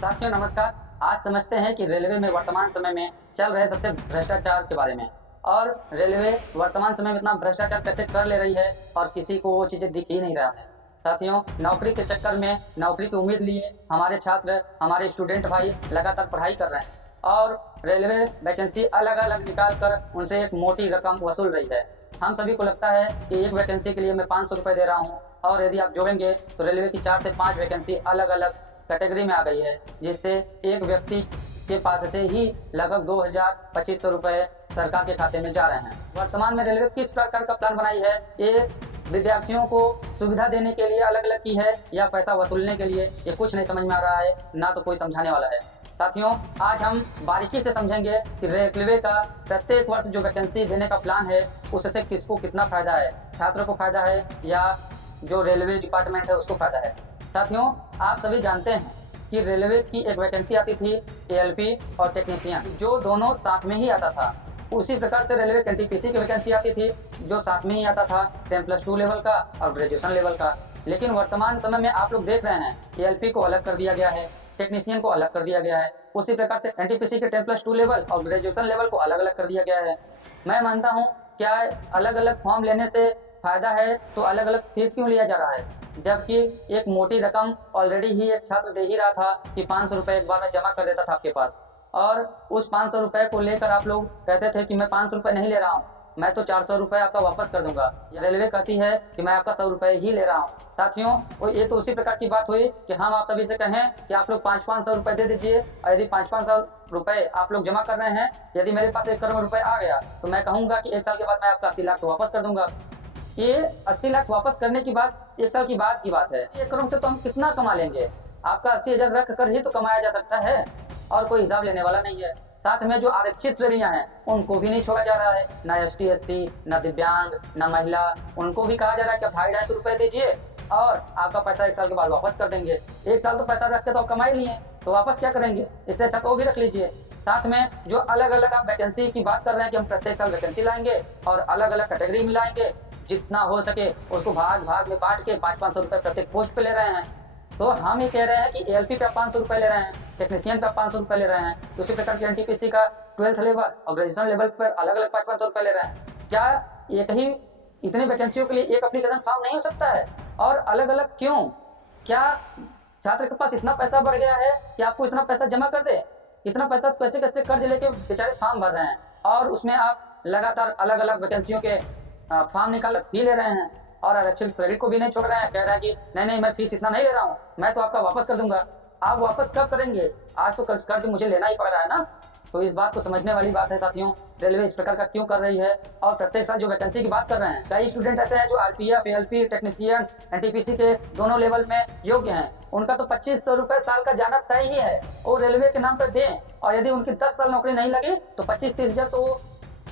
साथियों नमस्कार। आज समझते हैं कि रेलवे में वर्तमान समय में चल रहे सबसे भ्रष्टाचार के बारे में, और रेलवे वर्तमान समय में इतना भ्रष्टाचार कैसे कर ले रही है और किसी को वो चीज़ें दिख ही नहीं रहा है। साथियों, नौकरी के चक्कर में नौकरी की उम्मीद लिए हमारे छात्र, हमारे स्टूडेंट भाई लगातार पढ़ाई कर रहे हैं और रेलवे वैकेंसी अलग अलग निकाल कर उनसे एक मोटी रकम वसूल रही है। हम सभी को लगता है कि एक वैकेंसी के लिए मैं 500 रुपये दे रहा हूँ, और यदि आप जोड़ेंगे तो रेलवे की 4 से 5 वैकेंसी अलग अलग कैटेगरी में आ गई है, जिससे एक व्यक्ति के पास से ही लगभग 2,000-2,500 रुपये सरकार के खाते में जा रहे हैं। वर्तमान में रेलवे किस प्रकार का प्लान बनाई है? ये विद्यार्थियों को सुविधा देने के लिए अलग अलग की है या पैसा वसूलने के लिए, ये कुछ नहीं समझ में आ रहा है, ना तो कोई समझाने वाला है। साथियों, आज हम बारीकी से समझेंगे कि रेलवे का प्रत्येक वर्ष जो वैकेंसी देने का प्लान है उससे किसको कितना फायदा है, छात्रों को फायदा है या जो रेलवे डिपार्टमेंट है उसको फायदा है। साथियों, आप सभी जानते हैं कि रेलवे की एक वैकेंसी आती थी एएलपी और टेक्नीशियन, जो दोनों साथ में ही आता था। उसी प्रकार से रेलवे की एनटीपीसी की वैकेंसी आती थी जो साथ में ही आता था 10+2 लेवल का और ग्रेजुएशन लेवल का। लेकिन वर्तमान समय में आप लोग देख रहे हैं एएलपी को अलग कर दिया गया है, टेक्नीशियन को अलग कर दिया गया है। उसी प्रकार से एनटीपीसी के 10+2 लेवल और ग्रेजुएशन लेवल को अलग अलग कर दिया गया है। मैं मानता हूँ, क्या अलग अलग फॉर्म लेने से फायदा है तो अलग अलग फीस क्यों लिया जा रहा है, जबकि एक मोटी रकम ऑलरेडी ही एक छात्र दे ही रहा था कि 500 रुपये एक बार में जमा कर देता था आपके पास, और उस 500 रुपये को लेकर आप लोग कहते थे कि मैं 500 रुपये नहीं ले रहा हूँ, मैं तो 400 रुपये आपका वापस कर दूंगा। रेलवे कहती है कि मैं आपका 100 रुपये ही ले रहा हूँ। साथियों, वो ये तो उसी प्रकार की बात हुई कि हम आप सभी से कहें कि आप लोग 500-500 रुपये दे दीजिए, और यदि 500-500 रुपये आप लोग जमा कर रहे हैं, यदि मेरे पास 1 करोड़ रुपये आ गया तो मैं कहूँगा कि 1 साल के बाद मैं आपका 80 लाख तो वापस कर दूंगा। ये 80 लाख वापस करने की बात 1 साल की बात की बात है। 1 करोड़ से तो हम कितना कमा लेंगे? आपका 80,000 रख कर ही तो कमाया जा सकता है, और कोई हिसाब लेने वाला नहीं है। साथ में जो आरक्षित श्रेणियां हैं उनको भी नहीं छोड़ा जा रहा है, ना एसटी एससी, ना दिव्यांग, ना महिला, उनको भी कहा जा रहा है कि 250 रुपये दीजिए और आपका पैसा 1 साल के बाद वापस कर देंगे। 1 साल तो पैसा रख के तो कमाई लिए, तो वापस क्या करेंगे? इससे अच्छा तो वो भी रख लीजिए। साथ में जो अलग अलग आप वैकेंसी की बात कर रहे हैं कि हम प्रत्येक साल वैकेंसी लाएंगे और अलग अलग कैटेगरी में लाएंगे, जितना हो सके उसको भाग भाग में बांट के 500-500 रुपये प्रत्येक पोस्ट पे ले रहे हैं। तो हम ये कह रहे हैं कि एएलपी पे 500 रुपये ले रहे हैं, टेक्नीशियन पे 500 रुपये ले रहे हैं, उसी प्रकार की एनटीपीसी का 12th लेवल और ग्रेजुएशन लेवल पर अलग अलग 500-500 रुपये ले रहे हैं। क्या एक ही इतनी वैकेंसियों के लिए एक एप्लीकेशन फॉर्म नहीं हो सकता है? और अलग अलग क्यों? क्या छात्र के पास इतना पैसा बढ़ गया है कि आपको इतना पैसा जमा कर दे? इतना पैसा कैसे कैसे कर्ज लेके बेचारे फॉर्म भर रहे हैं, और उसमें आप लगातार अलग अलग वैकेंसियों के फॉर्म निकाल फी ले रहे हैं, और आरक्षित क्रेडिट को भी नहीं छोड़ रहे हैं। कह रहा है कि नहीं नहीं, मैं फीस इतना नहीं ले रहा हूँ, मैं तो आपका वापस कर दूंगा। आप वापस कब करेंगे? आज तो कर्ज मुझे लेना ही पड़ रहा है ना। तो इस बात को समझने वाली बात है साथियों, रेलवे इस प्रकार का क्यों कर रही है। और प्रत्येक साल जो वैकेंसी की बात कर रहे हैं, कई स्टूडेंट ऐसे हैं जो आरपीएफ, एएलपी, टेक्नीशियन, एनटीपीसी के दोनों लेवल में योग्य हैं, उनका तो 2500 रुपये साल का जाना तय ही है, वो रेलवे के नाम पर दें, और यदि उनकी 10 साल नौकरी नहीं लगी तो 25-30 हज़ार तो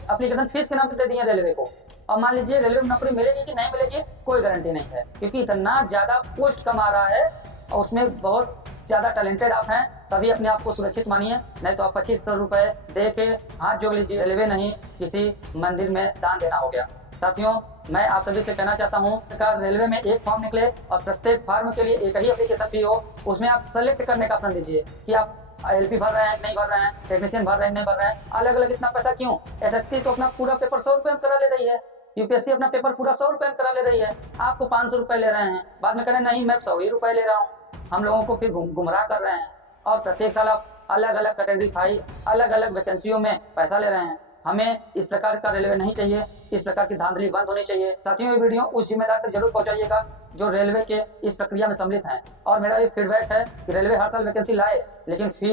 एप्लीकेशन फीस के नाम पर दे दिए रेलवे को। और मान लीजिए रेलवे में नौकरी मिलेगी कि नहीं मिलेगी, कोई गारंटी नहीं है, क्योंकि इतना ज़्यादा पोस्ट कमा रहा है और उसमें बहुत ज़्यादा टैलेंटेड आप हैं, तभी अपने आप को सुरक्षित मानिए, नहीं तो आप 2500 रुपये दे के हाथ जोड़ लीजिए। रेलवे नहीं, किसी मंदिर में दान देना हो गया। साथियों, मैं आप सभी से कहना चाहता हूँ कि रेलवे में एक फॉर्म निकले और प्रत्येक फॉर्म के लिए एक ही एप्लीकेशन फी हो, उसमें आप सेलेक्ट करने का ऑप्शन दीजिए कि आप एलपी भर रहे हैं नहीं भर रहे हैं, टेक्नीशियन भर रहे हैं नहीं भर रहे हैं, अलग अलग इतना पैसा क्यों? एसएससी तो अपना पूरा पेपर 100 रुपये में करा ले रही है, यूपीएससी अपना पेपर पूरा 100 रुपये में करा ले रही है, आपको 500 रुपये ले रहे हैं, बाद में कह रहे हैं नहीं मैं 100 ही रुपये ले रहा हूँ। हम लोगों को फिर गुमराह कर रहे हैं, और प्रत्येक साल आप अलग अलग कैटेगरी फाई अलग अलग वैकेंसियों में पैसा ले रहे हैं। हमें इस प्रकार का रेलवे नहीं चाहिए, इस प्रकार की धांधली बंद होनी चाहिए। साथियों, ये वीडियो उस जिम्मेदार तक जरूर पहुंचाइएगा जो रेलवे के इस प्रक्रिया में सम्मिलित हैं, और मेरा ये फीडबैक है कि रेलवे हर साल वैकेंसी लाए, लेकिन फी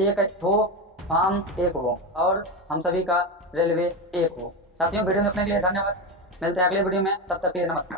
एक हो, फॉर्म एक हो, और हम सभी का रेलवे एक हो। साथियों, वीडियो देखने के लिए धन्यवाद। मिलते हैं अगले वीडियो में, तब तक के लिए नमस्कार।